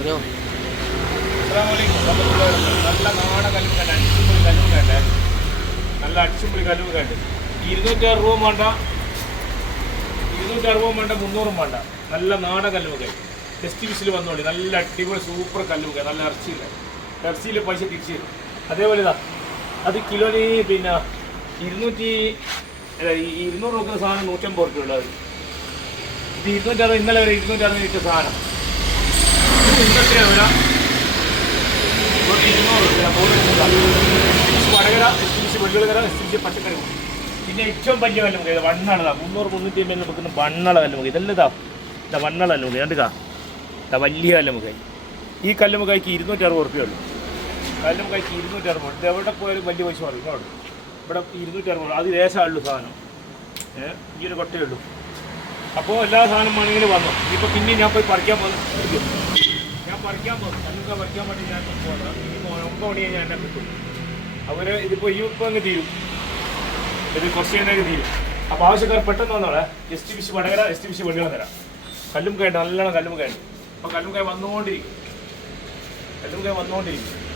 Bro നല്ല നാടൻ കല്ലുമുണ്ട് അടിച്ചുപൊളി നല്ല അടിച്ചുപൊളി കല്ലുമുണ്ട് ഇരുന്നൂറ്റി അറുപതും വേണ്ട. ഇരുന്നൂറ്റി അറുപതും വേണ്ട മുന്നൂറും നല്ല നാടൻ കല്ലുമുക്കായി ടെസ്റ്റ് വിസിൽ വന്നോളി. നല്ല അടിപൊളി സൂപ്പർ കല്ലുമുക്കായി നല്ല ഇറച്ചിയില്ല? ഇറച്ചിയിൽ പൈസ തിരിച്ചു അതേപോലെ ഇതാ. അത് കിലോന് പിന്നെ ഇരുന്നൂറ്റി ഇരുന്നൂറ് നോക്കുന്ന സാധനം നൂറ്റമ്പത് റുപ്യ ഉള്ളത്. ഇത് ഇരുന്നൂറ്ററുപത് ഇന്നലെ വരെ ഇരുന്നൂറ്ററുപത് കിട്ടിയ സാധനം. ഇത് ഇന്നത്തെ വില Vadakara S T C Vellukara S T C പച്ചക്കറി പിന്നെ ഏറ്റവും വലിയ വല്ല നമുക്ക് വണ്ണാളതാ മുന്നൂറ് മുന്നൂറ്റി അമ്പത് വെക്കുന്ന വണ്ണള കല്ലുമുഖ ഇതെല്ലാം ഇതാ. ഇതാ വണ്ണള കല്ലുമുഖ കണ്ടുക. ഇതാ വലിയ കല്ലുമുഖ ഈ കല്ലുമുഖയ്ക്ക് ഇരുന്നൂറ്റി അറുപത് റുപ്യ ഉള്ളൂ. കല്ലുമുഖയ്ക്ക് ഇരുന്നൂറ്റി അറുപത് ഇത് എവിടെ പോയാലും വലിയ പൈസ പറയും. ഇങ്ങോട്ട്. ഇവിടെ ഇരുന്നൂറ്റി അറുപത് അത് ദേശമുള്ളൂ സാധനം. ഈ ഒരു കൊട്ടയേ ഉള്ളൂ. അപ്പോൾ എല്ലാ സാധനം വേണമെങ്കിലും വന്നു. ഇപ്പോൾ പിന്നെ ഞാൻ പോയി പറിക്കാൻ പോകുന്നു പറിക്കാൻ പോകും കല്ലുക പറിക്കാൻ വേണ്ടി ഞാൻ പോകണം ഇനി മോ- ഒമ്പത് മണിയെ ഞാൻ എന്നെ കിട്ടും അവർ ഇതിപ്പോൾ ഈ ഇപ്പം അങ്ങ് തീരും. ഇത് കുറച്ച് കഴിഞ്ഞാൽ തീരും. അപ്പോൾ ആവശ്യക്കാർ പെട്ടെന്ന് വന്നോളെ. S T C Vadakara S T B C തരാം. കല്ലും കയണ്ട് നല്ലോണം കല്ലും കയണ്ട് അപ്പോൾ കല്ലും കയ വന്നുകൊണ്ടിരിക്കും. കല്ലും കയ വന്നുകൊണ്ടിരിക്കും.